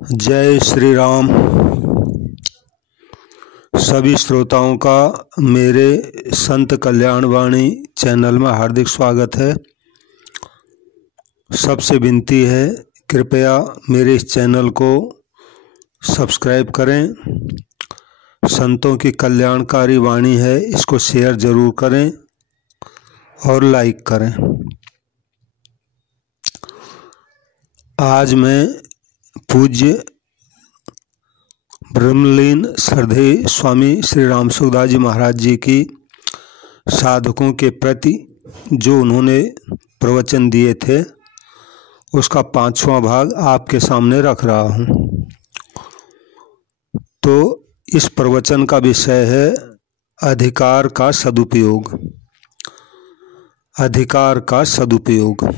जय श्री राम। सभी श्रोताओं का मेरे संत कल्याण वाणी चैनल में हार्दिक स्वागत है। सबसे विनती है, कृपया मेरे इस चैनल को सब्सक्राइब करें। संतों की कल्याणकारी वाणी है, इसको शेयर ज़रूर करें और लाइक करें। आज मैं पूज्य ब्रह्मलीन श्रद्धेय स्वामी श्री राम सुखदास जी महाराज जी की साधकों के प्रति जो उन्होंने प्रवचन दिए थे, उसका 5वां भाग आपके सामने रख रहा हूँ। तो इस प्रवचन का विषय है अधिकार का सदुपयोग। अधिकार का सदुपयोग।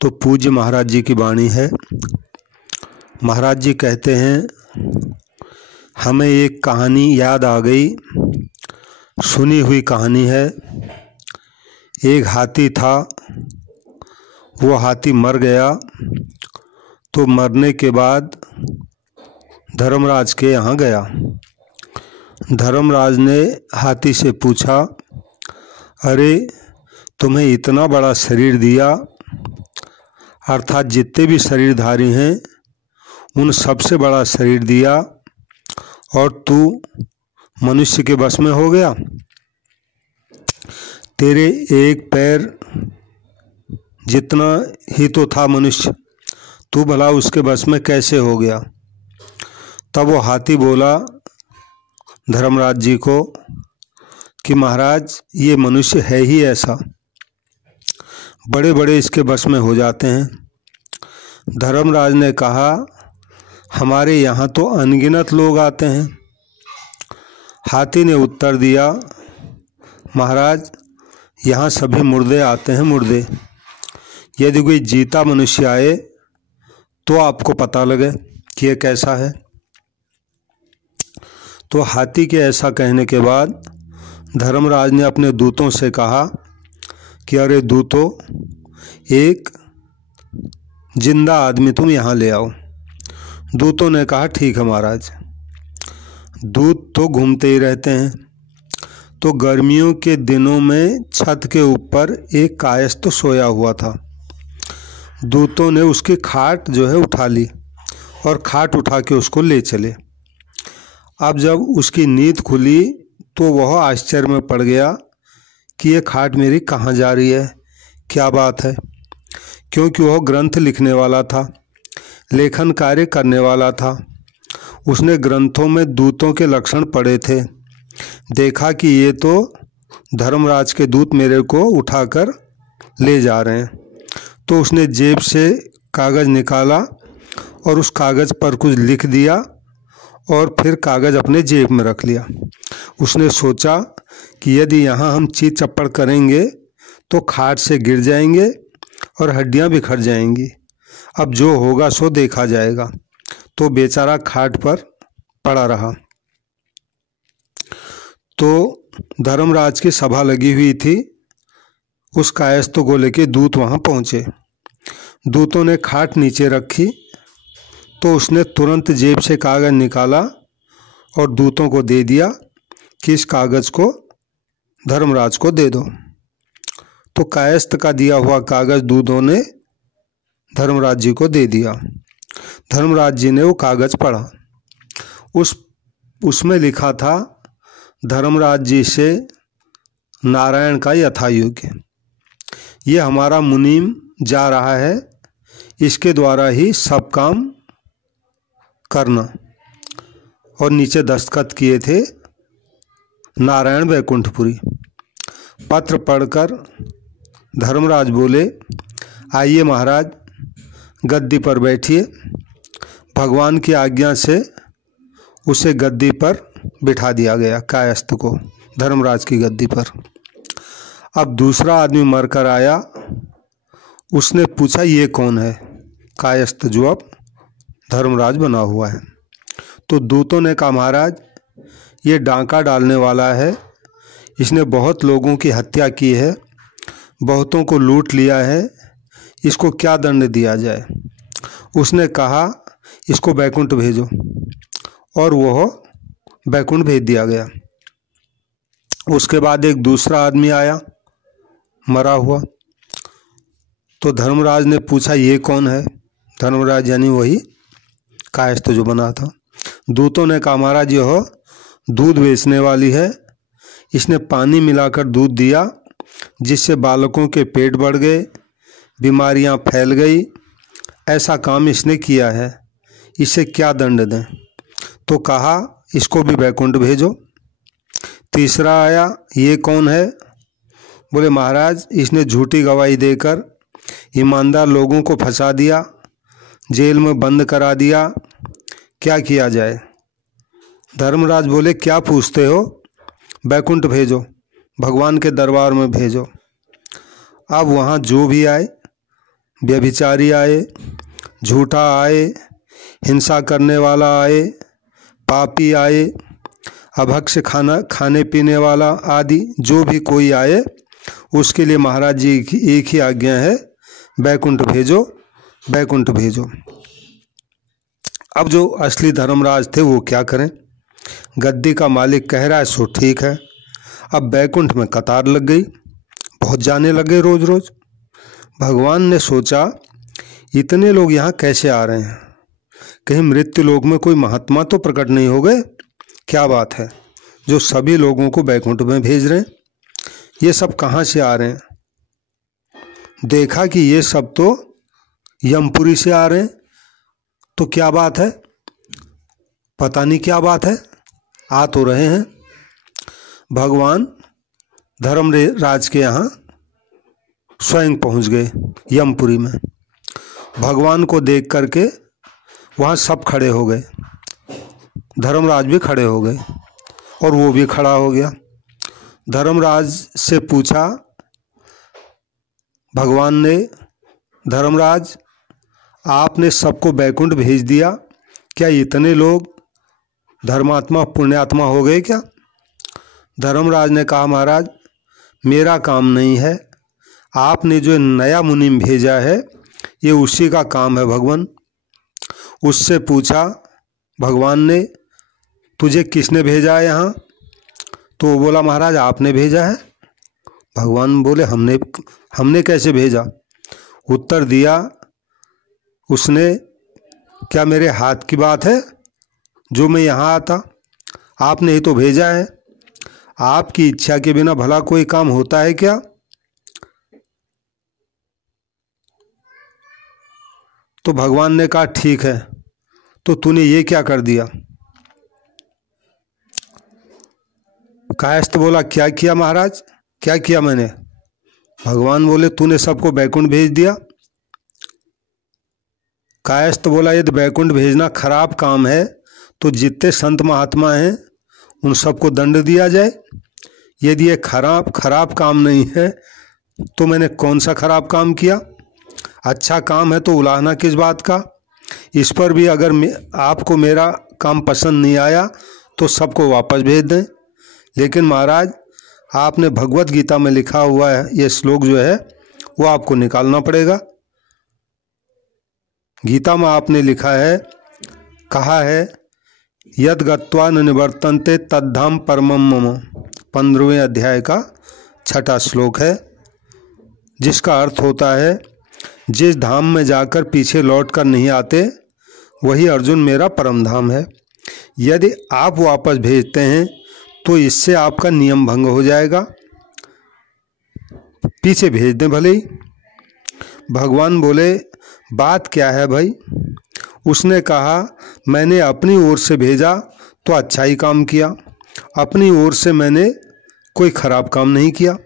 तो पूज्य महाराज जी की वाणी है। महाराज जी कहते हैं, हमें एक कहानी याद आ गई, सुनी हुई कहानी है। एक हाथी था, वो हाथी मर गया। तो मरने के बाद धर्मराज के यहाँ गया। धर्मराज ने हाथी से पूछा, अरे तुम्हें इतना बड़ा शरीर दिया, अर्थात जितने भी शरीरधारी हैं उन सबसे बड़ा शरीर दिया, और तू मनुष्य के बस में हो गया। तेरे एक पैर जितना ही तो था मनुष्य, तू भला उसके बस में कैसे हो गया। तब वो हाथी बोला धर्मराज जी को कि महाराज, ये मनुष्य है ही ऐसा, बड़े बड़े इसके बस में हो जाते हैं। धर्मराज ने कहा, हमारे यहाँ तो अनगिनत लोग आते हैं। हाथी ने उत्तर दिया, महाराज यहाँ सभी मुर्दे आते हैं, मुर्दे। यदि कोई जीता मनुष्य आए तो आपको पता लगे कि ये कैसा है। तो हाथी के ऐसा कहने के बाद धर्मराज ने अपने दूतों से कहा कि अरे दूतों, एक जिंदा आदमी तुम यहाँ ले आओ। दूतों ने कहा ठीक है महाराज। दूत तो घूमते ही रहते हैं। तो गर्मियों के दिनों में छत के ऊपर एक कायस्थ सोया हुआ था। दूतों ने उसकी खाट जो है उठा ली और खाट उठा के उसको ले चले। अब जब उसकी नींद खुली तो वह आश्चर्य में पड़ गया कि ये खाट मेरी कहाँ जा रही है, क्या बात है। क्योंकि वह ग्रंथ लिखने वाला था, लेखन कार्य करने वाला था। उसने ग्रंथों में दूतों के लक्षण पढ़े थे। देखा कि ये तो धर्मराज के दूत मेरे को उठाकर ले जा रहे हैं। तो उसने जेब से कागज़ निकाला और उस कागज़ पर कुछ लिख दिया और फिर कागज़ अपने जेब में रख लिया। उसने सोचा कि यदि यहाँ हम चीर चप्पड़ करेंगे तो खाट से गिर जाएंगे और हड्डियाँ बिखर जाएंगी। अब जो होगा सो देखा जाएगा। तो बेचारा खाट पर पड़ा रहा। तो धर्मराज की सभा लगी हुई थी। उस कायस्थ को लेके दूत वहाँ पहुँचे। दूतों ने खाट नीचे रखी तो उसने तुरंत जेब से कागज़ निकाला और दूतों को दे दिया कि इस कागज़ को धर्मराज को दे दो। तो कायस्थ का दिया हुआ कागज़ दूतों ने धर्मराज जी को दे दिया। धर्मराज जी ने वो कागज़ पढ़ा। उसमें लिखा था, धर्मराज जी से नारायण का यथायुग, ये हमारा मुनीम जा रहा है, इसके द्वारा ही सब काम करना। और नीचे दस्तखत किए थे नारायण वैकुंठपुरी। पत्र पढ़कर धर्मराज बोले, आइए महाराज, गद्दी पर बैठिए। भगवान की आज्ञा से उसे गद्दी पर बिठा दिया गया, कायस्थ को धर्मराज की गद्दी पर। अब दूसरा आदमी मरकर आया। उसने पूछा, ये कौन है? कायस्थ जो अब धर्मराज बना हुआ है। तो दूतों ने कहा, महाराज ये डांका डालने वाला है, इसने बहुत लोगों की हत्या की है, बहुतों को लूट लिया है, इसको क्या दंड दिया जाए। उसने कहा इसको बैकुंठ भेजो। और वह बैकुंठ भेज दिया गया। उसके बाद एक दूसरा आदमी आया मरा हुआ। तो धर्मराज ने पूछा ये कौन है? धर्मराज यानी वही कायस्थ जो बना था। दूतों ने कहा महाराज यह दूध बेचने वाली है, इसने पानी मिलाकर दूध दिया जिससे बालकों के पेट बढ़ गए, बीमारियां फैल गई, ऐसा काम इसने किया है, इसे क्या दंड दें? तो कहा इसको भी बैकुंठ भेजो। तीसरा आया, ये कौन है? बोले महाराज इसने झूठी गवाही देकर ईमानदार लोगों को फंसा दिया, जेल में बंद करा दिया, क्या किया जाए? धर्मराज बोले क्या पूछते हो? बैकुंठ भेजो, भगवान के दरबार में भेजो। अब वहाँ जो भी आए, व्यभिचारी आए, झूठा आए, हिंसा करने वाला आए, पापी आए, अभक्ष्य खाने पीने वाला आदि जो भी कोई आए, उसके लिए महाराज जी की एक ही आज्ञा है, बैकुंठ भेजो, बैकुंठ भेजो। अब जो असली धर्मराज थे वो क्या करें? गद्दी का मालिक कह रहा है सो ठीक है। अब बैकुंठ में कतार लग गई, बहुत जाने लगे रोज रोज। भगवान ने सोचा इतने लोग यहाँ कैसे आ रहे हैं, कहीं मृत्यु लोक में कोई महात्मा तो प्रकट नहीं हो गए? क्या बात है जो सभी लोगों को बैकुंठ में भेज रहे हैं? ये सब कहाँ से आ रहे हैं? देखा कि ये सब तो यमपुरी से आ रहे हैं। तो क्या बात है? पता नहीं क्या बात है, आ तो रहे हैं। भगवान धर्मराज के यहाँ स्वयं पहुँच गए यमपुरी में। भगवान को देख करके वहाँ सब खड़े हो गए, धर्मराज भी खड़े हो गए और वो भी खड़ा हो गया। धर्मराज से पूछा भगवान ने, धर्मराज आपने सबको बैकुंठ भेज दिया, क्या इतने लोग धर्मात्मा पुण्यात्मा हो गए क्या? धर्मराज ने कहा महाराज मेरा काम नहीं है, आपने जो नया मुनिम भेजा है ये उसी का काम है भगवान। उससे पूछा भगवान ने तुझे किसने भेजा है यहाँ? तो वो बोला महाराज आपने भेजा है। भगवान बोले हमने कैसे भेजा? उत्तर दिया उसने, क्या मेरे हाथ की बात है जो मैं यहाँ आता? आपने ही तो भेजा है। आपकी इच्छा के बिना भला कोई काम होता है क्या? तो भगवान ने कहा ठीक है, तो तूने ये क्या कर दिया? कायस्थ बोला क्या किया महाराज, क्या किया मैंने? भगवान बोले तूने सबको बैकुंठ भेज दिया। कायस्थ बोला यदि बैकुंठ भेजना खराब काम है तो जितने संत महात्मा हैं उन सबको दंड दिया जाए। यदि ये खराब काम नहीं है तो मैंने कौन सा खराब काम किया? अच्छा काम है तो उलाहना किस बात का? इस पर भी अगर आपको मेरा काम पसंद नहीं आया तो सबको वापस भेज दें। लेकिन महाराज आपने भगवत गीता में लिखा हुआ है ये श्लोक जो है वो आपको निकालना पड़ेगा। गीता में आपने लिखा है, कहा है यद गत्वा न निवर्तन्ते तद्धाम परमम मम, 15वें अध्याय का 6वां श्लोक है, जिसका अर्थ होता है जिस धाम में जाकर पीछे लौट कर नहीं आते वही अर्जुन मेरा परम धाम है। यदि आप वापस भेजते हैं तो इससे आपका नियम भंग हो जाएगा, पीछे भेज दें भले ही। भगवान बोले बात क्या है भाई? उसने कहा मैंने अपनी ओर से भेजा तो अच्छा ही काम किया, अपनी ओर से मैंने कोई खराब काम नहीं किया।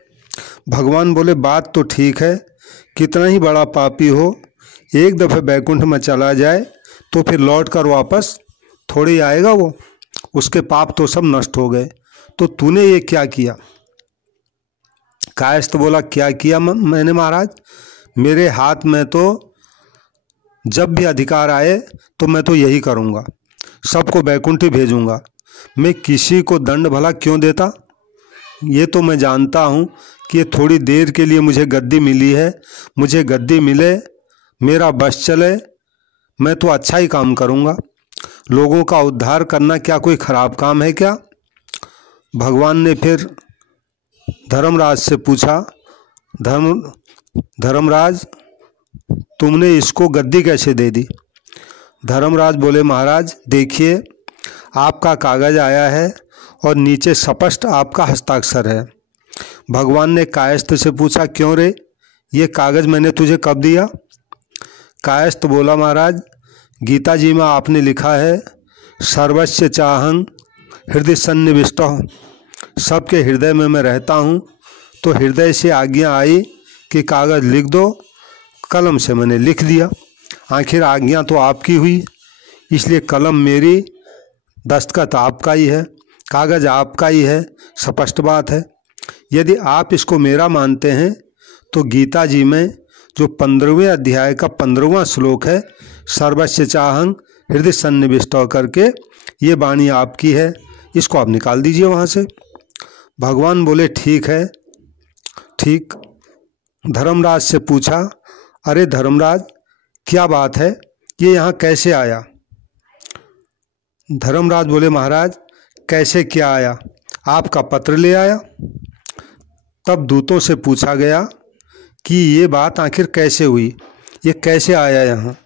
भगवान बोले बात तो ठीक है, कितना ही बड़ा पापी हो एक दफ़े बैकुंठ में चला जाए तो फिर लौट कर वापस थोड़ी आएगा वो, उसके पाप तो सब नष्ट हो गए। तो तूने ये क्या किया? कायस्थ बोला क्या किया मैंने महाराज? मेरे हाथ में तो जब भी अधिकार आए तो मैं तो यही करूँगा, सबको बैकुंठ ही भेजूँगा। मैं किसी को दंड भला क्यों देता? ये तो मैं जानता हूँ कि ये थोड़ी देर के लिए मुझे गद्दी मिली है, मुझे गद्दी मिले, मेरा बस चले, मैं तो अच्छा ही काम करूँगा। लोगों का उद्धार करना क्या कोई खराब काम है क्या? भगवान ने फिर धर्मराज से पूछा, धर्मराज तुमने इसको गद्दी कैसे दे दी? धर्मराज बोले, महाराज देखिए, आपका कागज आया है और नीचे स्पष्ट आपका हस्ताक्षर है। भगवान ने कायस्थ से पूछा, क्यों रे, ये कागज मैंने तुझे कब दिया? कायस्थ बोला, महाराज गीता जी में आपने लिखा है, सर्वस्य चाहं हृदय सन्निविष्टः, सबके हृदय में मैं रहता हूँ। तो हृदय से आज्ञा आई कि कागज लिख दो, कलम से मैंने लिख दिया। आखिर आज्ञा तो आपकी हुई, इसलिए कलम मेरी, दस्तखत आपका ही है, कागज आपका ही है, स्पष्ट बात है। यदि आप इसको मेरा मानते हैं तो गीता जी में जो 15वें अध्याय का 15वां श्लोक है, सर्वस्य चाहं हृदय सन्निविष्टः करके, ये वाणी आपकी है, इसको आप निकाल दीजिए वहाँ से। भगवान बोले, ठीक है, ठीक। धर्मराज से पूछा, अरे धर्मराज क्या बात है, ये यहाँ कैसे आया? धर्मराज बोले, महाराज कैसे क्या आया, आपका पत्र ले आया। तब दूतों से पूछा गया कि ये बात आखिर कैसे हुई, ये कैसे आया यहाँ?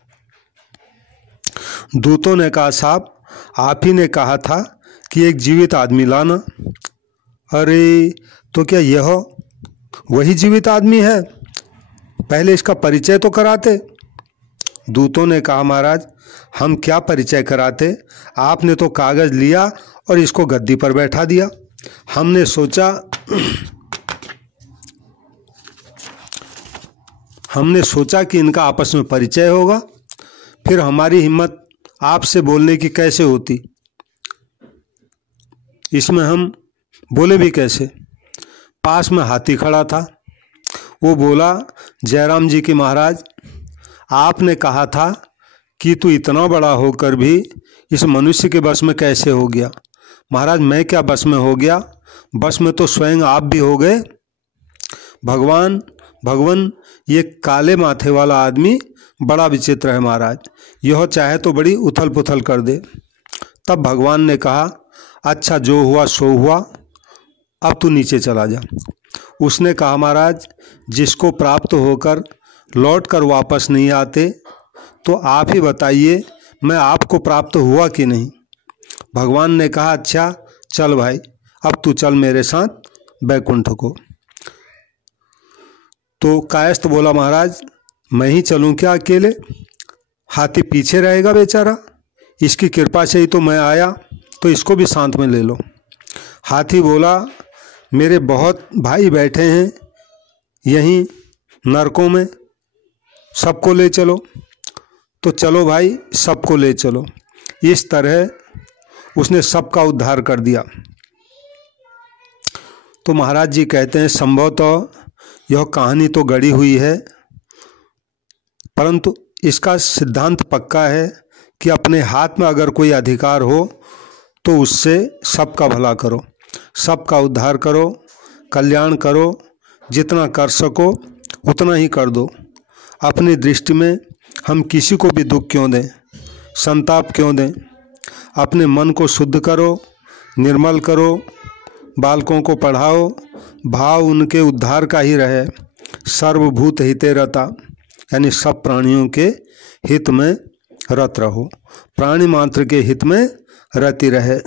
दूतों ने कहा, साहब आप ही ने कहा था कि एक जीवित आदमी लाना। अरे तो क्या यह वही जीवित आदमी है? पहले इसका परिचय तो कराते। दूतों ने कहा, महाराज हम क्या परिचय कराते, आपने तो कागज लिया और इसको गद्दी पर बैठा दिया। हमने सोचा कि इनका आपस में परिचय होगा, फिर हमारी हिम्मत आपसे बोलने की कैसे होती, इसमें हम बोले भी कैसे। पास में हाथी खड़ा था, वो बोला, जयराम जी की महाराज आपने कहा था कि तू इतना बड़ा होकर भी इस मनुष्य के बस में कैसे हो गया? महाराज मैं क्या बस में हो गया, बस में तो स्वयं आप भी हो गए। भगवान ये काले माथे वाला आदमी बड़ा विचित्र है महाराज, यह चाहे तो बड़ी उथल पुथल कर दे। तब भगवान ने कहा, अच्छा जो हुआ सो हुआ, अब तू नीचे चला जा। उसने कहा, महाराज जिसको प्राप्त होकर लौट कर वापस नहीं आते, तो आप ही बताइए मैं आपको प्राप्त हुआ कि नहीं? भगवान ने कहा, अच्छा चल भाई, अब तू चल मेरे साथ बैकुंठ को। तो कायस्थ बोला, महाराज मैं ही चलूं क्या अकेले? हाथी पीछे रहेगा बेचारा, इसकी कृपा से ही तो मैं आया, तो इसको भी साथ में ले लो। हाथी बोला, मेरे बहुत भाई बैठे हैं यहीं नरकों में, सबको ले चलो। तो चलो भाई, सबको ले चलो। इस तरह उसने सबका उद्धार कर दिया। तो महाराज जी कहते हैं, संभवतः यह कहानी तो गढ़ी हुई है, परंतु इसका सिद्धांत पक्का है कि अपने हाथ में अगर कोई अधिकार हो तो उससे सबका भला करो, सबका उद्धार करो, कल्याण करो, जितना कर सको उतना ही कर दो। अपनी दृष्टि में हम किसी को भी दुख क्यों दें, संताप क्यों दें? अपने मन को शुद्ध करो, निर्मल करो, बालकों को पढ़ाओ, भाव उनके उद्धार का ही रहे। सर्वभूत हिते रता, यानी सब प्राणियों के हित में रत रहो, प्राणी मात्र के हित में रति रहे।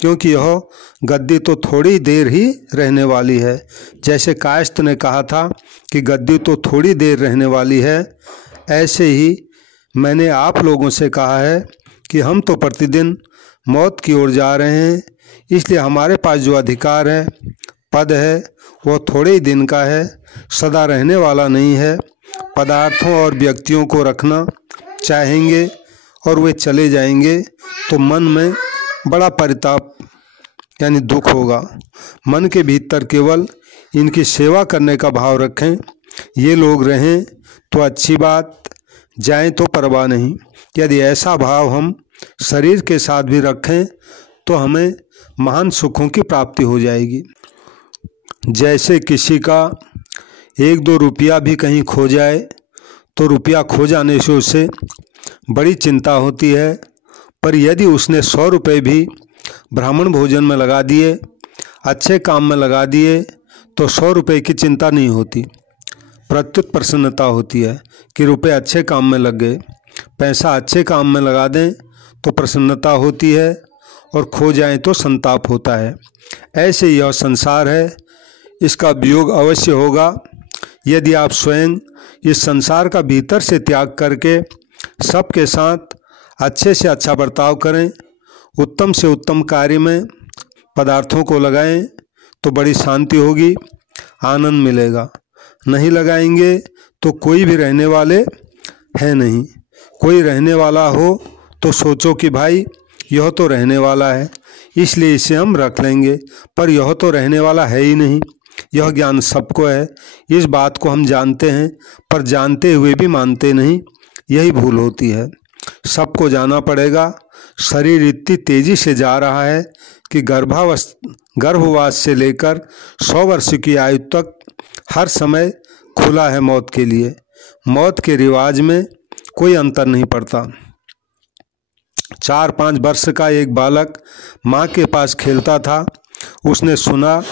क्योंकि यह गद्दी तो थोड़ी देर ही रहने वाली है। जैसे कायस्थ ने कहा था कि गद्दी तो थोड़ी देर रहने वाली है, ऐसे ही मैंने आप लोगों से कहा है कि हम तो प्रतिदिन मौत की ओर जा रहे हैं, इसलिए हमारे पास जो अधिकार है, पद है, वो थोड़े ही दिन का है, सदा रहने वाला नहीं है। पदार्थों और व्यक्तियों को रखना चाहेंगे और वे चले जाएंगे तो मन में बड़ा परिताप यानी दुख होगा। मन के भीतर केवल इनकी सेवा करने का भाव रखें। ये लोग रहें तो अच्छी बात, जाएं तो परवाह नहीं। यदि ऐसा भाव हम शरीर के साथ भी रखें तो हमें महान सुखों की प्राप्ति हो जाएगी। जैसे किसी का 1-2 रुपया भी कहीं खो जाए तो रुपया खो जाने से उसे बड़ी चिंता होती है। पर यदि उसने 100 रुपये भी ब्राह्मण भोजन में लगा दिए, अच्छे काम में लगा दिए, तो 100 रुपये की चिंता नहीं होती, प्रत्युत प्रसन्नता होती है कि रुपए अच्छे काम में लग गए। पैसा अच्छे काम में लगा दें तो प्रसन्नता होती है और खो जाएं तो संताप होता है। ऐसे यह संसार है, इसका वियोग अवश्य होगा। यदि आप स्वयं इस संसार का भीतर से त्याग करके सबके साथ अच्छे से अच्छा बर्ताव करें, उत्तम से उत्तम कार्य में पदार्थों को लगाएं, तो बड़ी शांति होगी, आनंद मिलेगा। नहीं लगाएंगे तो कोई भी रहने वाले है नहीं। कोई रहने वाला हो तो सोचो कि भाई यह तो रहने वाला है, इसलिए इसे हम रख लेंगे, पर यह तो रहने वाला है ही नहीं। यह ज्ञान सबको है, इस बात को हम जानते हैं, पर जानते हुए भी मानते नहीं, यही भूल होती है। सबको जाना पड़ेगा। शरीर इतनी तेजी से जा रहा है कि गर्भवास से लेकर 100 वर्ष की आयु तक हर समय खुला है मौत के लिए। मौत के रिवाज में कोई अंतर नहीं पड़ता। 4-5 वर्ष का एक बालक माँ के पास खेलता था। उसने सुना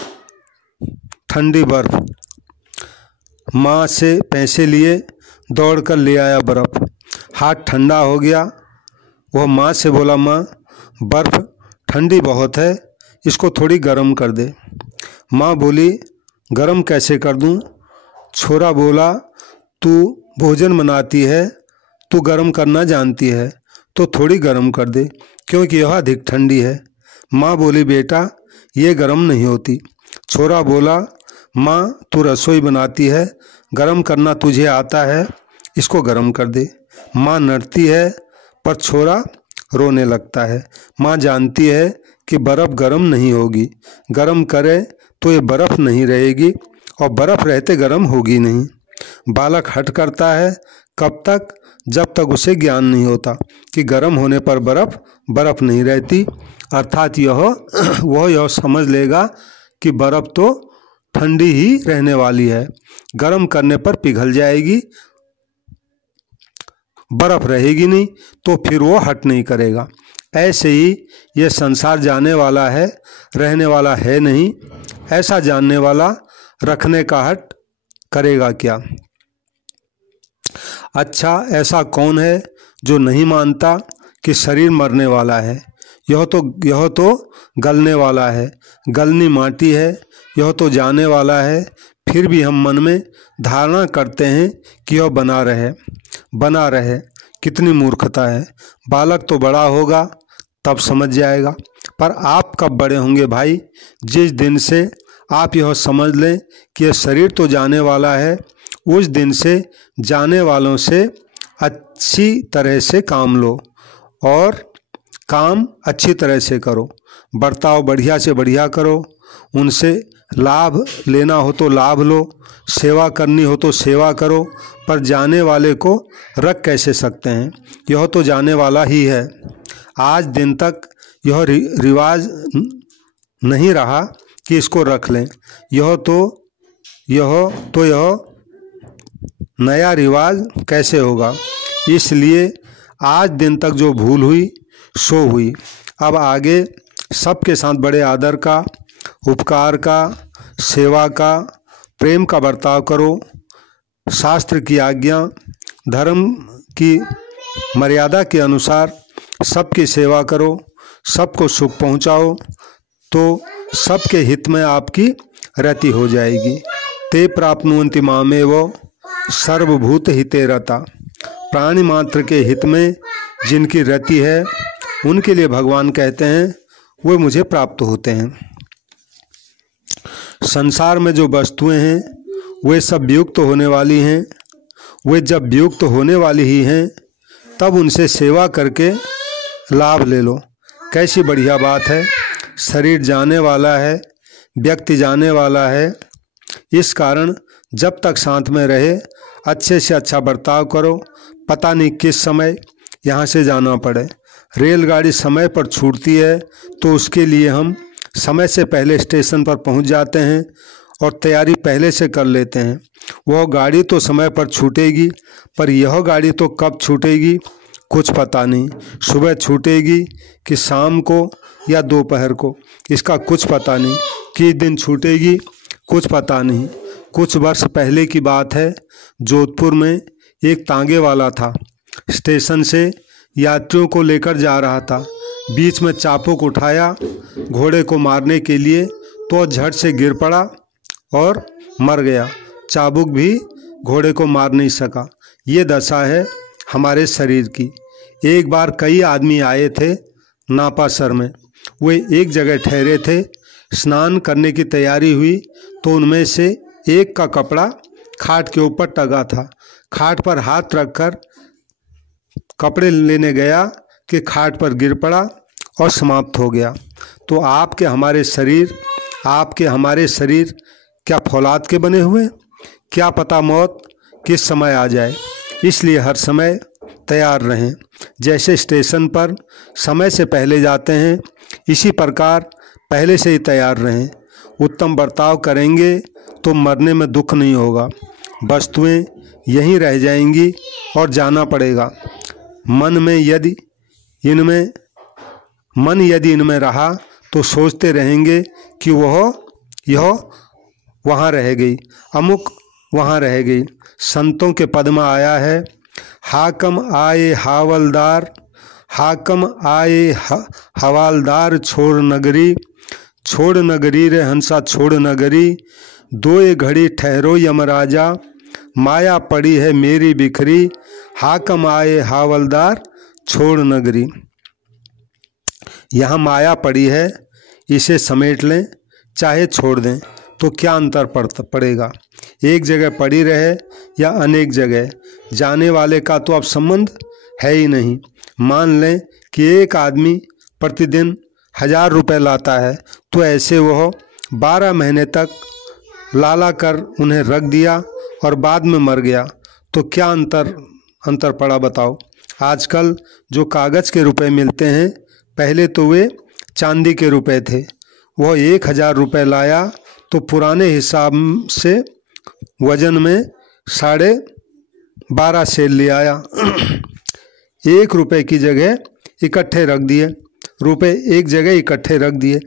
ठंडी बर्फ, माँ से पैसे लिए दौड़कर ले आया बर्फ। हाथ ठंडा हो गया। वह माँ से बोला, माँ बर्फ ठंडी बहुत है, इसको थोड़ी गर्म कर दे। माँ बोली, गर्म कैसे कर दूँ? छोरा बोला, तू भोजन बनाती है, तू गर्म करना जानती है, तो थोड़ी गर्म कर दे, क्योंकि यह अधिक ठंडी है। माँ बोली, बेटा ये गर्म नहीं होती। छोरा बोला, माँ तू रसोई बनाती है, गर्म करना तुझे आता है, इसको गर्म कर दे। माँ नड़ती है, पर छोरा रोने लगता है। माँ जानती है कि बर्फ़ गर्म नहीं होगी, गर्म करे तो ये बर्फ़ नहीं रहेगी और बर्फ़ रहते गर्म होगी नहीं। बालक हठ करता है, कब तक? जब तक उसे ज्ञान नहीं होता कि गर्म होने पर बर्फ़ नहीं रहती। अर्थात वह यह समझ लेगा कि बर्फ़ तो ठंडी ही रहने वाली है, गर्म करने पर पिघल जाएगी, बर्फ़ रहेगी नहीं, तो फिर वो हट नहीं करेगा। ऐसे ही ये संसार जाने वाला है, रहने वाला है नहीं। ऐसा जानने वाला रखने का हट करेगा क्या? अच्छा, ऐसा कौन है जो नहीं मानता कि शरीर मरने वाला है? यह तो गलने वाला है, गलनी माटी है, यह तो जाने वाला है। फिर भी हम मन में धारणा करते हैं कि यह बना रहे। कितनी मूर्खता है। बालक तो बड़ा होगा तब समझ जाएगा। पर आप कब बड़े होंगे भाई? जिस दिन से आप यह समझ लें कि यह शरीर तो जाने वाला है, उस दिन से जाने वालों से अच्छी तरह से काम लो और काम अच्छी तरह से करो, बर्ताव बढ़िया से बढ़िया करो, उनसे लाभ लेना हो तो लाभ लो, सेवा करनी हो तो सेवा करो। पर जाने वाले को रख कैसे सकते हैं? यह तो जाने वाला ही है। आज दिन तक यह रिवाज नहीं रहा कि इसको रख लें। यह नया रिवाज कैसे होगा? इसलिए आज दिन तक जो भूल हुई सो हुई। अब आगे सबके साथ बड़े आदर का, उपकार का, सेवा का, प्रेम का बर्ताव करो। शास्त्र की आज्ञा, धर्म की मर्यादा के अनुसार सबकी सेवा करो, सबको सुख पहुँचाओ, तो सबके हित में आपकी रति हो जाएगी। ते प्राप्नुवन्ति मामेव सर्वभूत हिते रता। प्राणी मात्र के हित में जिनकी रति है, उनके लिए भगवान कहते हैं वे मुझे प्राप्त होते हैं। संसार में जो वस्तुएं हैं वे सब वियुक्त होने वाली हैं। वे जब वियुक्त होने वाली ही हैं, तब उनसे सेवा करके लाभ ले लो। कैसी बढ़िया बात है। शरीर जाने वाला है, व्यक्ति जाने वाला है। इस कारण जब तक साथ में रहे अच्छे से अच्छा बर्ताव करो। पता नहीं किस समय यहाँ से जाना पड़े। रेलगाड़ी समय पर छूटती है तो उसके लिए हम समय से पहले स्टेशन पर पहुँच जाते हैं और तैयारी पहले से कर लेते हैं। वह गाड़ी तो समय पर छूटेगी, पर यह गाड़ी तो कब छूटेगी कुछ पता नहीं, सुबह छूटेगी कि शाम को या दोपहर को, इसका कुछ पता नहीं। किस दिन छूटेगी कुछ पता नहीं। कुछ वर्ष पहले की बात है, जोधपुर में एक तांगे वाला था। स्टेशन से यात्रियों को लेकर जा रहा था। बीच में चाबुक उठाया घोड़े को मारने के लिए, तो झट से गिर पड़ा और मर गया। चाबुक भी घोड़े को मार नहीं सका। ये दशा है हमारे शरीर की। एक बार कई आदमी आए थे नापासर में। वे एक जगह ठहरे थे। स्नान करने की तैयारी हुई तो उनमें से एक का कपड़ा खाट के ऊपर टंगा था। खाट पर हाथ रखकर कपड़े लेने गया कि खाट पर गिर पड़ा और समाप्त हो गया। तो आपके हमारे शरीर क्या फौलाद के बने हुए? क्या पता मौत किस समय आ जाए, इसलिए हर समय तैयार रहें। जैसे स्टेशन पर समय से पहले जाते हैं, इसी प्रकार पहले से ही तैयार रहें। उत्तम बर्ताव करेंगे तो मरने में दुख नहीं होगा। वस्तुएं यहीं रह जाएंगी और जाना पड़ेगा। मन यदि इनमें रहा तो सोचते रहेंगे कि यह वहाँ रह गई, अमुक वहाँ रह गई। संतों के पद में आया है, हाकम आए हवालदार छोड़ नगरी रे हंसा छोड़ नगरी। दोए घड़ी ठहरो यमराजा, माया पड़ी है मेरी बिखरी। हाकम आए हवालदार छोड़ नगरी। यहाँ माया पड़ी है, इसे समेट लें चाहे छोड़ दें तो क्या अंतर पड़ेगा? एक जगह पड़ी रहे या अनेक जगह, जाने वाले का तो अब संबंध है ही नहीं। मान लें कि एक आदमी प्रतिदिन 1000 रुपये लाता है, तो ऐसे वह 12 महीने तक लाला कर उन्हें रख दिया और बाद में मर गया, तो क्या अंतर पड़ा बताओ? आजकल जो कागज़ के रुपए मिलते हैं, पहले तो वे चांदी के रुपए थे। वह 1000 रुपये लाया तो पुराने हिसाब से वजन में 12.5 सेर ले आया। 1 रुपये की जगह इकट्ठे रख दिए, रुपए एक जगह इकट्ठे रख दिए।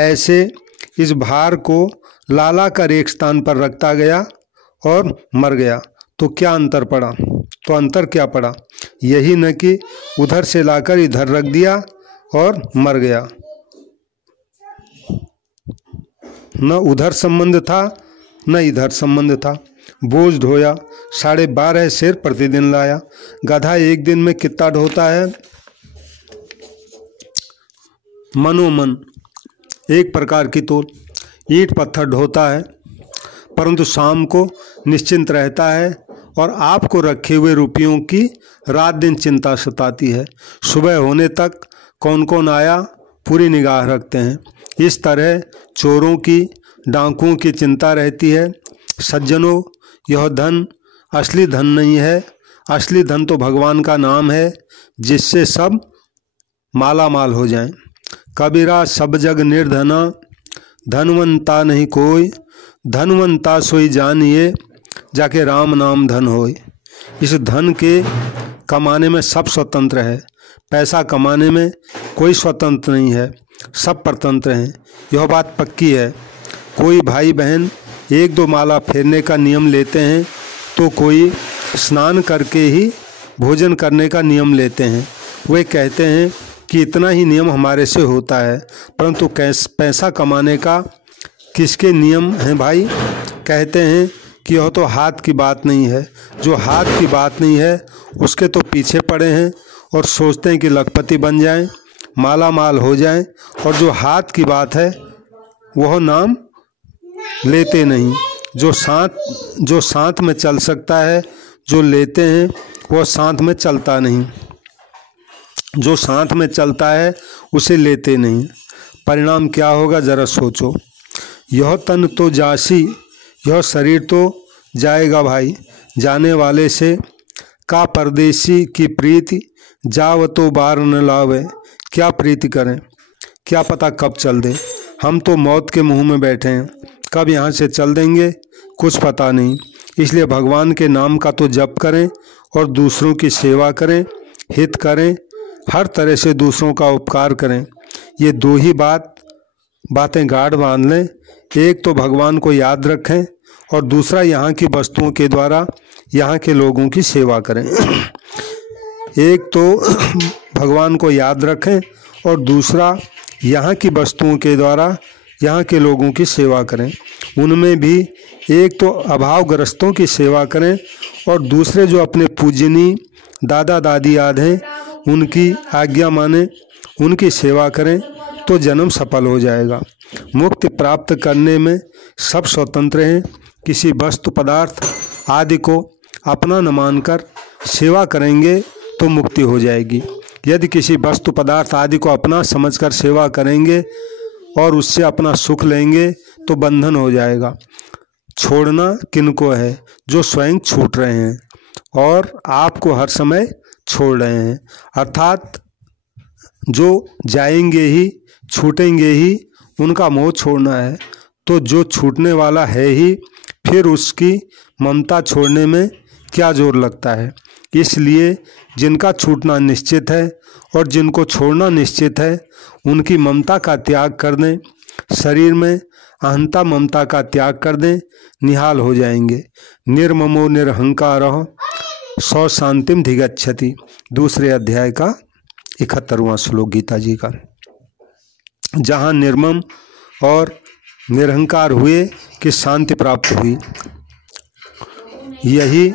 ऐसे इस भार को लाला कर एक स्थान पर रखता गया और मर गया, तो क्या अंतर पड़ा? तो अंतर क्या पड़ा? यही न कि उधर से लाकर इधर रख दिया और मर गया। न उधर संबंध था न इधर संबंध था। बोझ ढोया, 12.5 सेर प्रतिदिन लाया। गधा एक दिन में कितना ढोता है? मनोमन एक प्रकार की तोल ईंट पत्थर ढोता है, परंतु शाम को निश्चिंत रहता है और आपको रखे हुए रुपयों की रात दिन चिंता सताती है। सुबह होने तक कौन कौन आया पूरी निगाह रखते हैं। इस तरह चोरों की, डाकुओं की चिंता रहती है। सज्जनों, यह धन असली धन नहीं है। असली धन तो भगवान का नाम है, जिससे सब माला माल हो जाएं। कबीरा सब जग निर्धना, धनवंता नहीं कोई। धनवंता सोई जानिए, जाके राम नाम धन होए। इस धन के कमाने में सब स्वतंत्र है। पैसा कमाने में कोई स्वतंत्र नहीं है, सब परतंत्र हैं। यह बात पक्की है। कोई भाई बहन 1-2 माला फेरने का नियम लेते हैं, तो कोई स्नान करके ही भोजन करने का नियम लेते हैं। वे कहते हैं कि इतना ही नियम हमारे से होता है, परंतु पैसा कमाने का किसके नियम हैं भाई? कहते हैं कि यह तो हाथ की बात नहीं है। जो हाथ की बात नहीं है उसके तो पीछे पड़े हैं और सोचते हैं कि लखपति बन जाएं, माला माल हो जाएं, और जो हाथ की बात है वह नाम लेते नहीं। जो साथ में चल सकता है, जो लेते हैं, वह साथ में चलता नहीं। जो साथ में चलता है उसे लेते नहीं। परिणाम क्या होगा जरा सोचो। यह तन तो जासी, यह शरीर तो जाएगा भाई। जाने वाले से का परदेसी की प्रीति, जाव तो बार न लावे। क्या प्रीति करें, क्या पता कब चल दे। हम तो मौत के मुंह में बैठे हैं, कब यहाँ से चल देंगे कुछ पता नहीं। इसलिए भगवान के नाम का तो जप करें और दूसरों की सेवा करें, हित करें, हर तरह से दूसरों का उपकार करें। ये दो ही बातें गाढ़ बांध लें। एक तो भगवान को याद रखें और दूसरा यहाँ की वस्तुओं के द्वारा यहाँ के लोगों की सेवा करें। एक तो भगवान को याद रखें और दूसरा यहाँ की वस्तुओं के द्वारा यहाँ के लोगों की सेवा करें। उनमें भी एक तो अभावग्रस्तों की सेवा करें और दूसरे जो अपने पूजनीय दादा दादी याद हैं उनकी आज्ञा माने, उनकी सेवा करें तो जन्म सफल हो जाएगा। मुक्ति प्राप्त करने में सब स्वतंत्र हैं। किसी वस्तु पदार्थ आदि को अपना न मानकर सेवा करेंगे तो मुक्ति हो जाएगी। यदि किसी वस्तु पदार्थ आदि को अपना समझकर सेवा करेंगे और उससे अपना सुख लेंगे तो बंधन हो जाएगा। छोड़ना किनको है? जो स्वयं छूट रहे हैं और आपको हर समय छोड़ रहे हैं, अर्थात जो जाएंगे ही छूटेंगे ही, उनका मोह छोड़ना है। तो जो छूटने वाला है ही, फिर उसकी ममता छोड़ने में क्या जोर लगता है। इसलिए जिनका छूटना निश्चित है और जिनको छोड़ना निश्चित है, उनकी ममता का त्याग कर दें, शरीर में अहंता ममता का त्याग कर दें, निहाल हो जाएंगे। निर्ममो निरहंकारः सौ शांतिम धिगच्छति, दूसरे अध्याय का 71वां श्लोक गीता जी का। जहाँ निर्मम और निरहंकार हुए कि शांति प्राप्त हुई। यही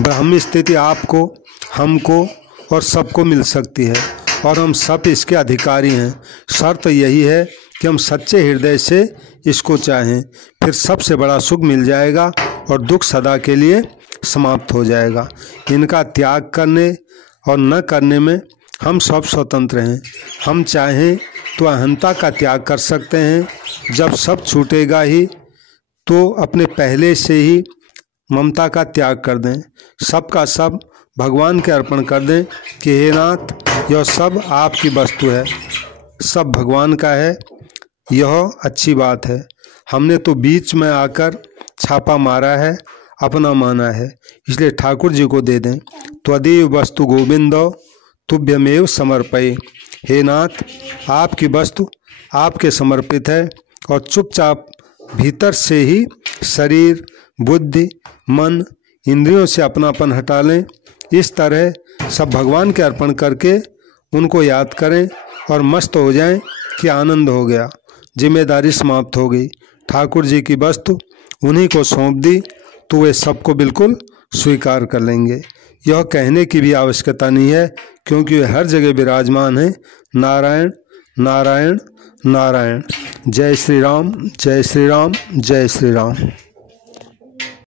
ब्राह्मी स्थिति आपको, हमको और सबको मिल सकती है और हम सब इसके अधिकारी हैं। शर्त यही है कि हम सच्चे हृदय से इसको चाहें, फिर सबसे बड़ा सुख मिल जाएगा और दुख सदा के लिए समाप्त हो जाएगा। इनका त्याग करने और न करने में हम सब स्वतंत्र हैं। हम चाहें तो अहंता का त्याग कर सकते हैं। जब सब छूटेगा ही तो अपने पहले से ही ममता का त्याग कर दें, सब का सब भगवान के अर्पण कर दें कि हे नाथ, यह सब आपकी वस्तु है, सब भगवान का है। यह अच्छी बात है। हमने तो बीच में आकर छापा मारा है, अपना माना है, इसलिए ठाकुर जी को दे दें। त्वदीय वस्तु गोविंदो तुभ्यमेव समर्पये। हे नाथ, आपकी वस्तु आपके समर्पित है और चुपचाप भीतर से ही शरीर, बुद्धि, मन, इंद्रियों से अपनापन हटा लें। इस तरह सब भगवान के अर्पण करके उनको याद करें और मस्त हो जाएं कि आनंद हो गया, जिम्मेदारी समाप्त हो गई। ठाकुर जी की वस्तु उन्हीं को सौंप दी तो वे सबको बिल्कुल स्वीकार कर लेंगे। यह कहने की भी आवश्यकता नहीं है क्योंकि वे हर जगह विराजमान हैं। नारायण नारायण नारायण। जय श्री राम, जय श्री राम, जय श्री राम।